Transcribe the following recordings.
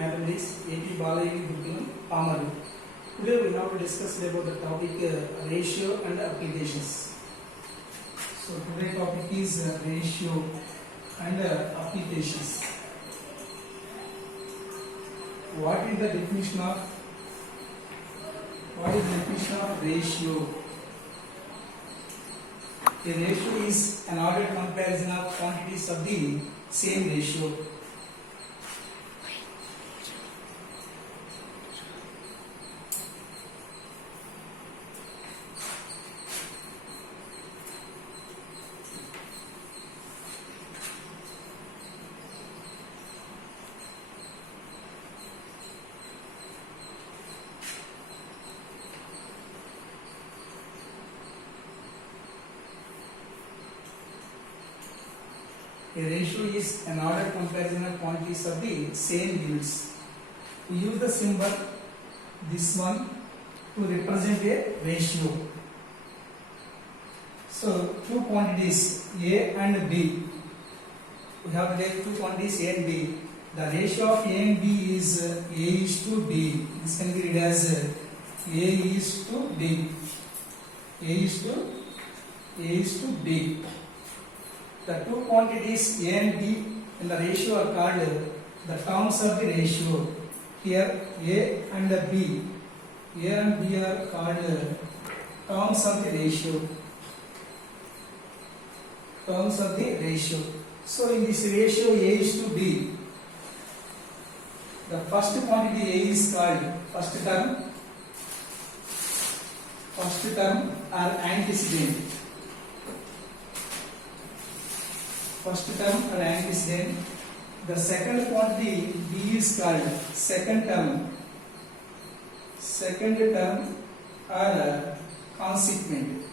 Mathematics, AP Balaji Gurukulam, Pamaru. Today we have to discuss about the topic ratio and applications. So today topic is ratio and applications. What is the definition of ratio? A ratio is an ordered comparison of quantities of the same ratio. A ratio is an ordered comparison of quantities of the same units. We use the symbol, this one, to represent a ratio. So, two quantities A and B. We have to take two quantities A and B. The ratio of A and B is A is to B. This can be read as A is to B. A is to B. The two quantities A and B in the ratio are called the terms of the ratio. Here A and B are called terms of the ratio. Terms of the ratio. So in this ratio A is to B, the first quantity A is called first term or antecedent. First term or antecedent. The second quantity B is called second term or consequent.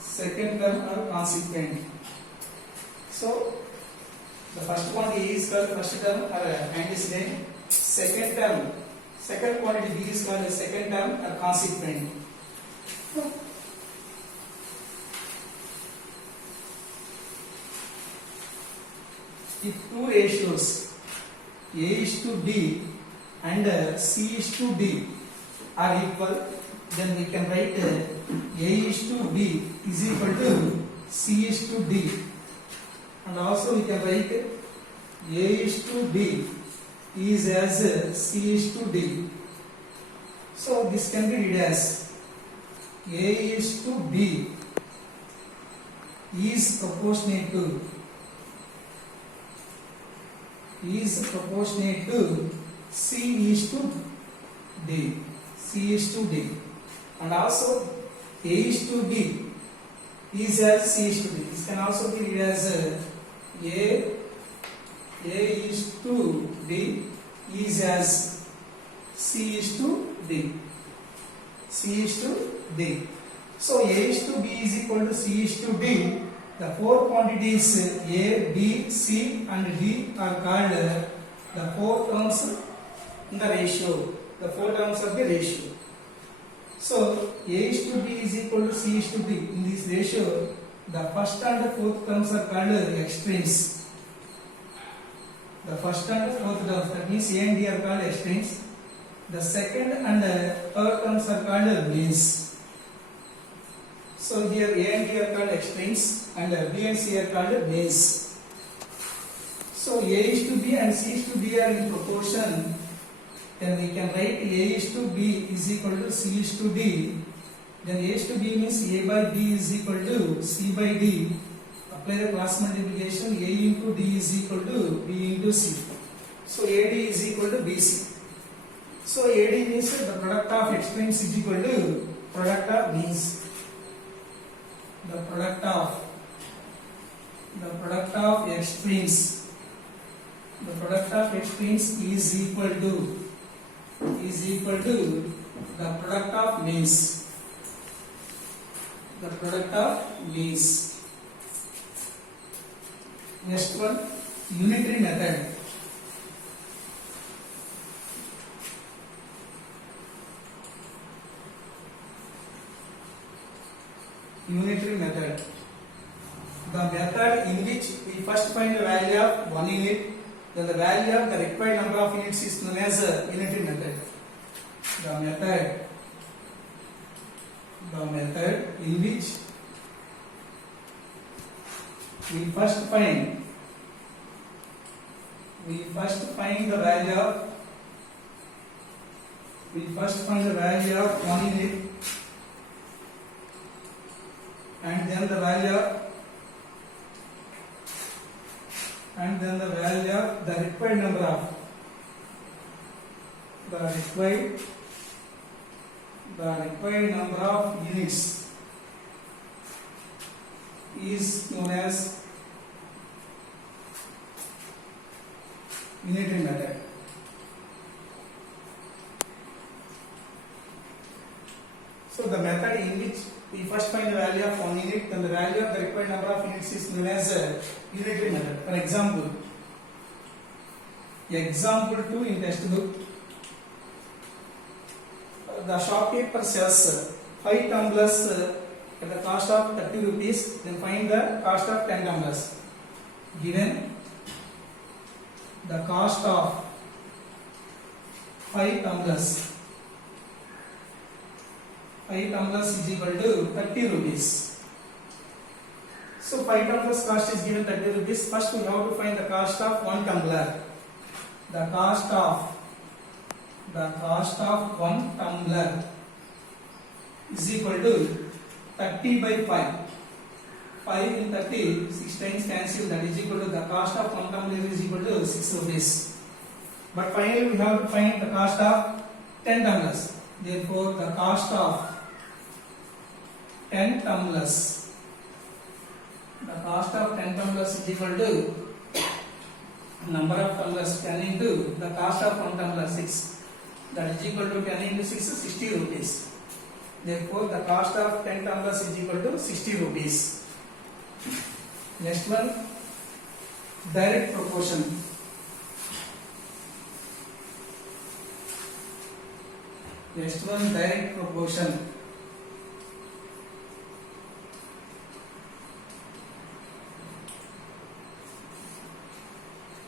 Second term or consequent. So the first quantity A is called first term or antecedent. Second quantity B is called second term or consequent. If two ratios A is to B and C is to D are equal, then we can write A is to B is equal to C is to D, and also we can write A is to B is as C is to D. So this can be read as A is to B is proportionate to C is to D, and also A is to B is as C is to D. This can also be read as A is to D is as C is to D. So A is to B is equal to C is to D. The four quantities A, B, C and D are called the four terms in the ratio. The four terms of the ratio. So A is to B is equal to C is to D. In this ratio, the first and the fourth terms are called extremes. The first and the fourth terms, that means A and D are called extremes. The second and the third terms are called means. So here A and D are called extremes and B and C are called means. So A is to B and C is to D are in proportion. Then we can write A is to B is equal to C is to D. Then A is to B means A by B is equal to C by D. Apply the cross multiplication. A into D is equal to B into C. So AD is equal to BC. So AD means the product of extremes is equal to product of means. The product of extremes. The product of extremes is equal to the product of means. The product of means. Next one, unitary method. Unitary method. The method in which we first find the value of 1 unit, then the value of the required number of units is known as unitary method. The method in which we first find the value of one unit, and then the value of the required number of units is known as unitary method. So the method in which we first find the value of one unit, then the value of the required number of units is known as unitary method. For example, example 2 in textbook, the shopkeeper sells 5 tumblers at the cost of 30 rupees, then find the cost of 10 tumblers. Given the cost of 5 tumblers is equal to 30 rupees. So 5 tumblers cost is given 30 rupees. First we have to find the cost of 1 tumbler. The cost of 1 tumbler is equal to 30 by 5. 5 in 30, 6 times cancel, that is equal to the cost of 1 tumbler is equal to 6 rupees. But finally we have to find the cost of 10 tumblers. Therefore the cost of 10 tumblers is equal to number of tumblers 10 into the cost of 1 tumbler 6, that is equal to 10 into 6 is 60 rupees. Therefore the cost of 10 tumblers is equal to 60 rupees. Next one, direct proportion. Direct proportion.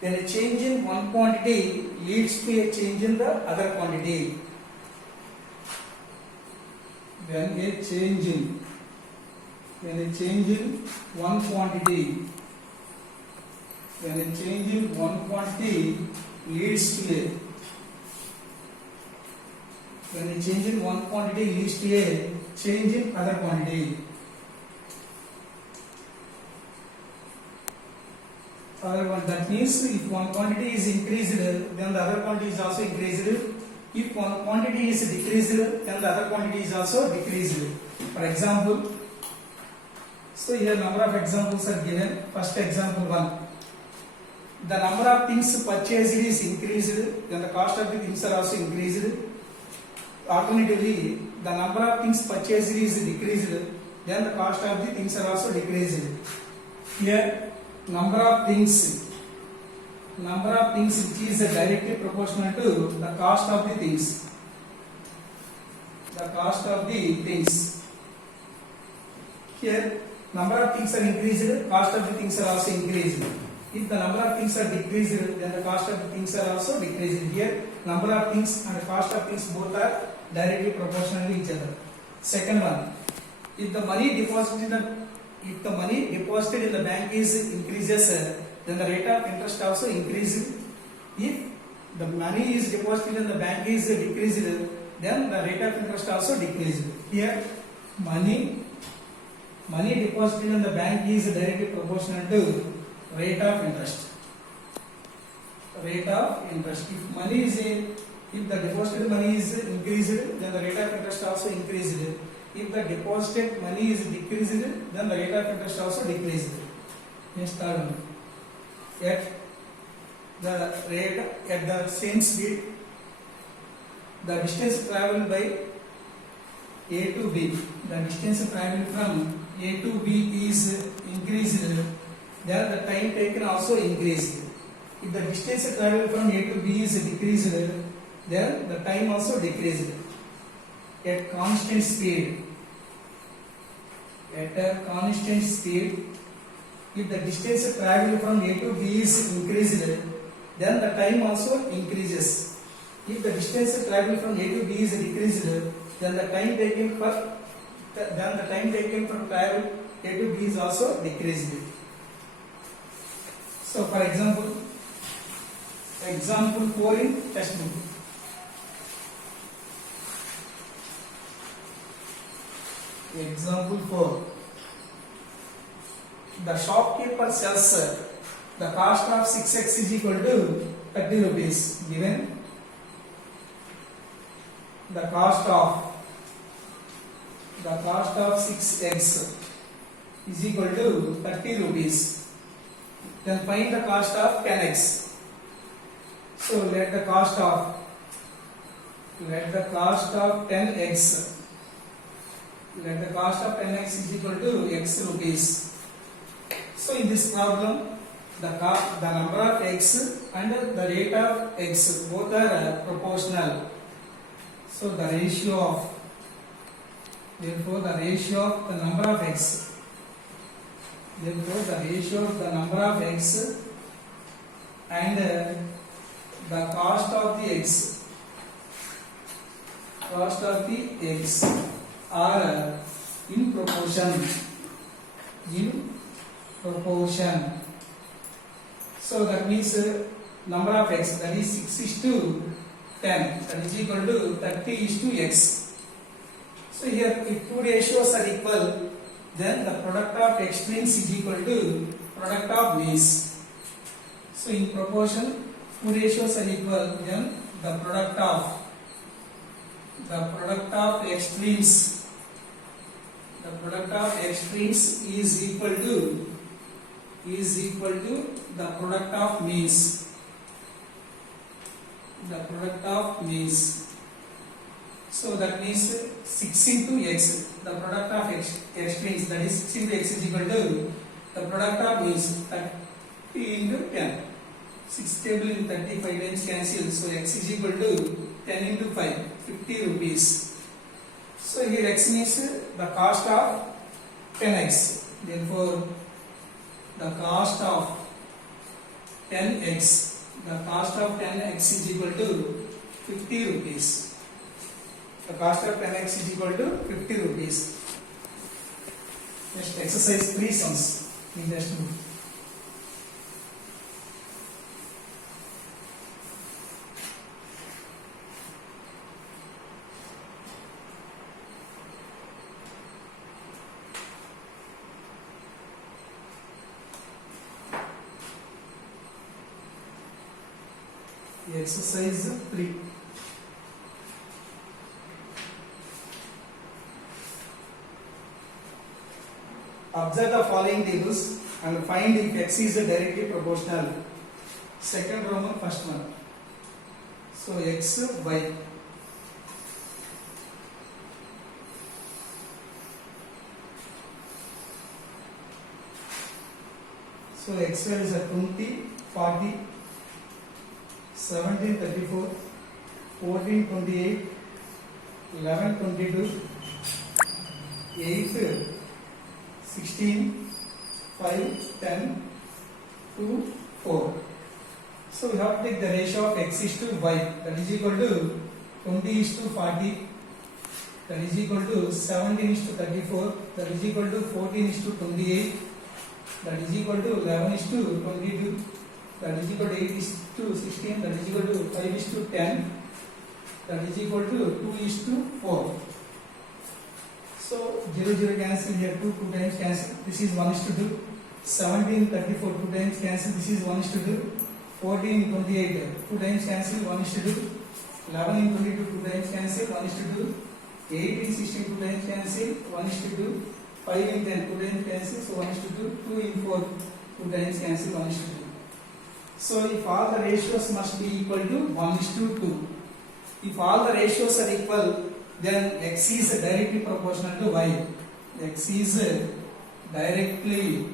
When a change in one quantity leads to a change in the other quantity. When a change in one quantity leads to a change in other quantity. That means if one quantity is increased, then the other quantity is also increased. If one quantity is decreased, then the other quantity is also decreased. For example, so here number of examples are given. First example 1. The number of things purchased is increased, then the cost of the things are also increased. Alternatively, the number of things purchased is decreased, then the cost of the things are also decreased. Here, number of things which is directly proportional to the cost of the things. Here, number of things are increased, cost of the things are also increased. If the number of things are decreased, then the cost of the things are also decreased. Here, number of things and the cost of things both are directly proportional to each other. Second one, if the money deposited in the bank is increases, then the rate of interest also increases. If the money is deposited in the bank is decreased, then the rate of interest also decreases. Here, money deposited in the bank is directly proportional to rate of interest. If the deposited money is increased, then the rate of interest also increased. If the deposited money is decreased, then the rate of interest also decreased. Next third one. At the same speed, the distance traveled by A to B, the distance traveled from A to B is increased, then the time taken also increased. If the distance traveled from A to B is decreased, then the time also decreased. At constant speed, if the distance traveled from A to B is increased, then the time also increases. If the distance traveled from A to B is decreased, then the time taken for travel A to B is also decreased. So, for example 4 in textbook. Example 4. The shopkeeper sells the cost of 6x is equal to 30 rupees. Given the cost of 6x is equal to 30 rupees. Then find the cost of 10x. So let the cost of 10x. Let the cost of 10x is equal to x rupees. So in this problem, the number of x and the rate of x both are proportional. So the ratio of the number of x. Therefore, the ratio of the number of x and the cost of the x are in proportion. So that means number of x, that is 6 is to 10, that is equal to 30 is to x. So here if two ratios are equal, then the product of extremes is equal to product of means. So in proportion two ratios are equal, then the product of extremes is equal to the product of means. So that means 6 into x, the product of extremes, that is 6 into x is equal to the product of means 30 into 10. 6 table in 30, 5 times cancel. So x is equal to 10 into 5, 50 rupees. So here x means the cost of 10x. Therefore, the cost of 10x is equal to 50 rupees. The cost of 10x is equal to 50 rupees. Next exercise 3 sums in textbook. Exercise 3. Observe the following tables and find if x is directly proportional. Second Roman, first one. So x, y. So x is a 20, 40, 17, 34, 14, 28, 11, 22, 8, 16, 5, 10, 2, 4. So we have to take the ratio of x is to y, that is equal to 20 is to 40, that is equal to 17 is to 34, that is equal to 14 is to 28, that is equal to 11 is to 22, that is equal to 8 is to 16, that is equal to 5 is to 10, that is equal to 2 is to 4. So 0, 0 cancel here, 2 times cancel, this is 1 is to 2, 17, 34, 2 times cancel, this is 1 is to 2, 14, 28, 2 times cancel, 1 is to 2, 11, 22, 2 times cancel, 1 is to 2, 8, 16, 2 times cancel, 1 is to 2, 5 in 10, 2 times cancel, so 1 is to 2, 2 in 4, 2 times cancel, 1 is to 2. So if all the ratios must be equal to 1 is to 2. If all the ratios are equal, then x is directly proportional to y. X is directly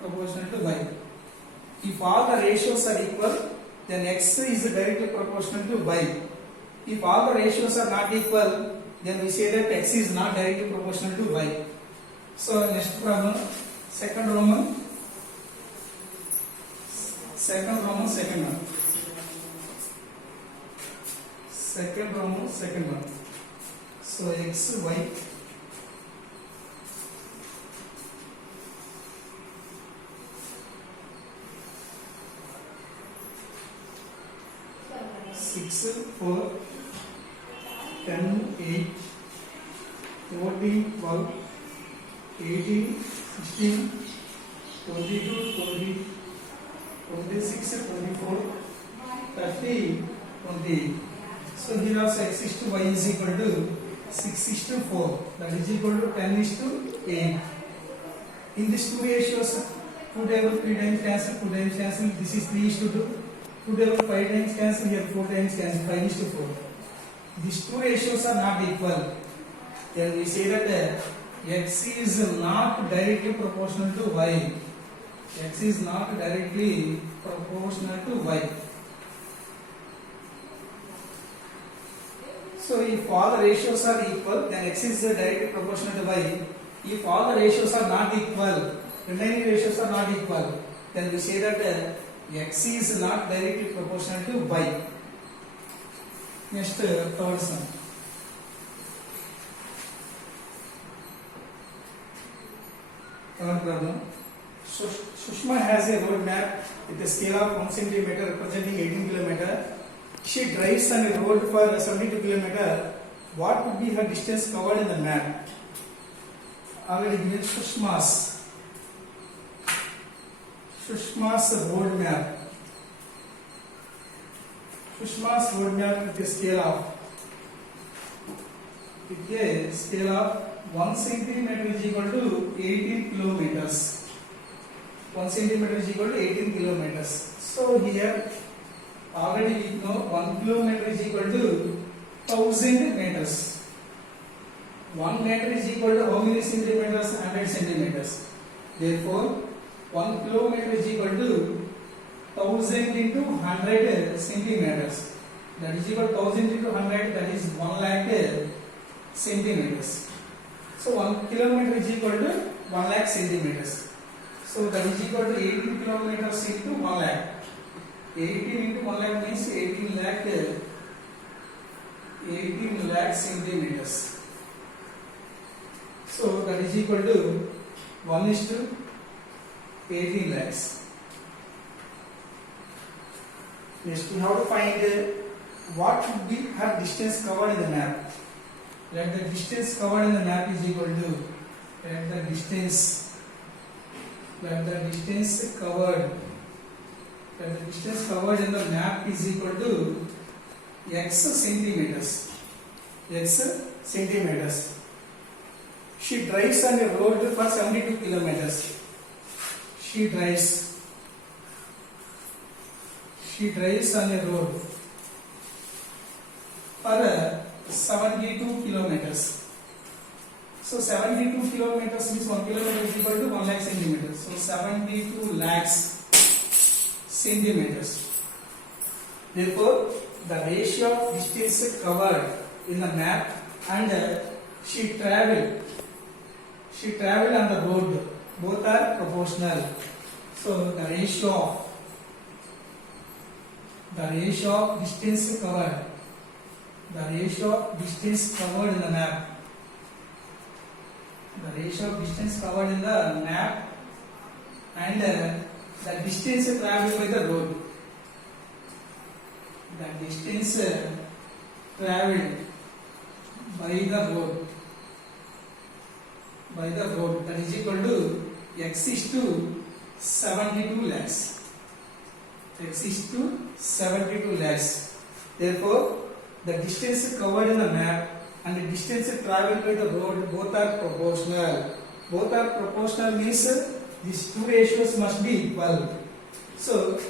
proportional to y. If all the ratios are equal, then x is directly proportional to y. If all the ratios are not equal, then we say that x is not directly proportional to y. So next problem, second Roman, second Roman second one. Second Roman second one. So x y 6, 4, 10, 8, 14, 12, 18, 16, 22, 20, 26, 24, 30, 20. So here also x is to y is equal to 6 is to 4. That is equal to 10 is to 8. In these two ratios, 2 table 3 times cancel, 2 times cancel. This is 3 is to 2. 2 table 5 times cancel, here 4 times cancel, 5 is to 4. These two ratios are not equal. Then we say that x is not directly proportional to y. X is not directly proportional to y. So if all the ratios are equal, then x is directly proportional to y. If all the ratios are not equal, remaining ratios are not equal, then we say that x is not directly proportional to y. Next, third sum. Third problem. Sushma has a road map with a scale of 1 centimeter representing 18 kilometer. She drives on a road for 72 kilometer. What would be her distance covered in the map? Already given Sushma's road map. Sushma's road map with a scale of 1 centimeter is equal to 18 kilometers. 1 centimeter is equal to 18 kilometers. So here already we know 1 kilometer is equal to 1000 meters. 1 meter is equal to how many centimeters? 100 centimeters. Therefore, 1 kilometer is equal to 1000 into 100 centimeters. That is equal to 1000 into 100, that is 1 lakh centimeters. So 1 kilometer is equal to 1 lakh centimeters. So that is equal to 18 kilometers into 1 lakh. 18 into 1 lakh means 18 lakh centimeters. So that is equal to 1 is to 18 lakhs. Next, we have to find what should be her distance covered in the map. Let the distance covered in the map is equal to the distance covered in the map is equal to x centimeters. She drives on a road for 72 kilometers. She drives on a road for 72 kilometers. So 72 kilometers means 1 kilometer is equal to 1 lakh centimeters. So 72 lakhs centimeters. Therefore, the ratio of distance covered in the map and she traveled on the road, both are proportional. So the ratio of distance covered in the map, and the distance traveled by the road, that is equal to x is to 72 lakhs. Therefore, the distance covered in the map and the distance traveled by the road both are proportional. Both are proportional means these two ratios must be equal. So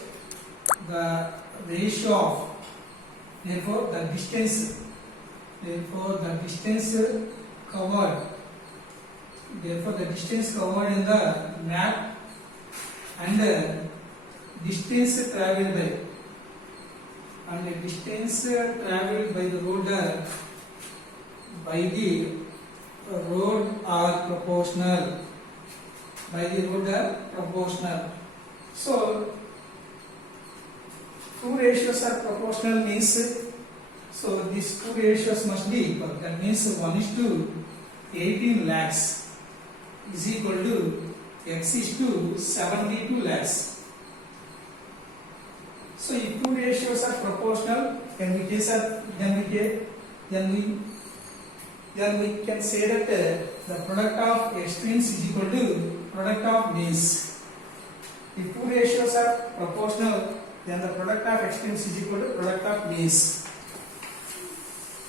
the ratio of the distance covered in the map and the distance traveled by the road are proportional. So two ratios are proportional means, so these two ratios must be equal. That means 1 is to 18 lakhs is equal to x is to 72 lakhs. So if two ratios are proportional, then we can say that the product of extremes is equal to product of means. If two ratios are proportional, then the product of extremes is equal to product of means.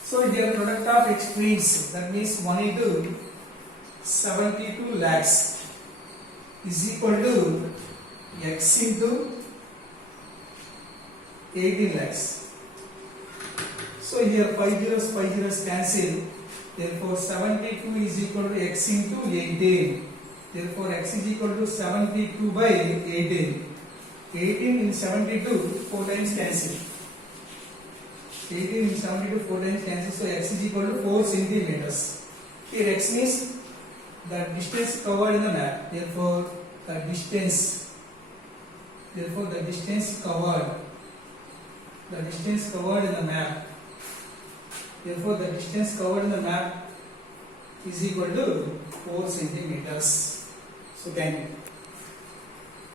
So here product of extremes, that means 1 into 72 lakhs is equal to x into 18 lakhs. So here 5 zeros cancel. Therefore 72 is equal to x into 18. Therefore x is equal to 72 by 18. 18 in 72 4 times cancel. 18 in 72 4 times cancel. So x is equal to 4 centimeters. Here x means the distance covered in the map. Therefore the distance covered. The distance covered in the map. Therefore, the distance covered in the map is equal to 4 centimeters. So, thank you.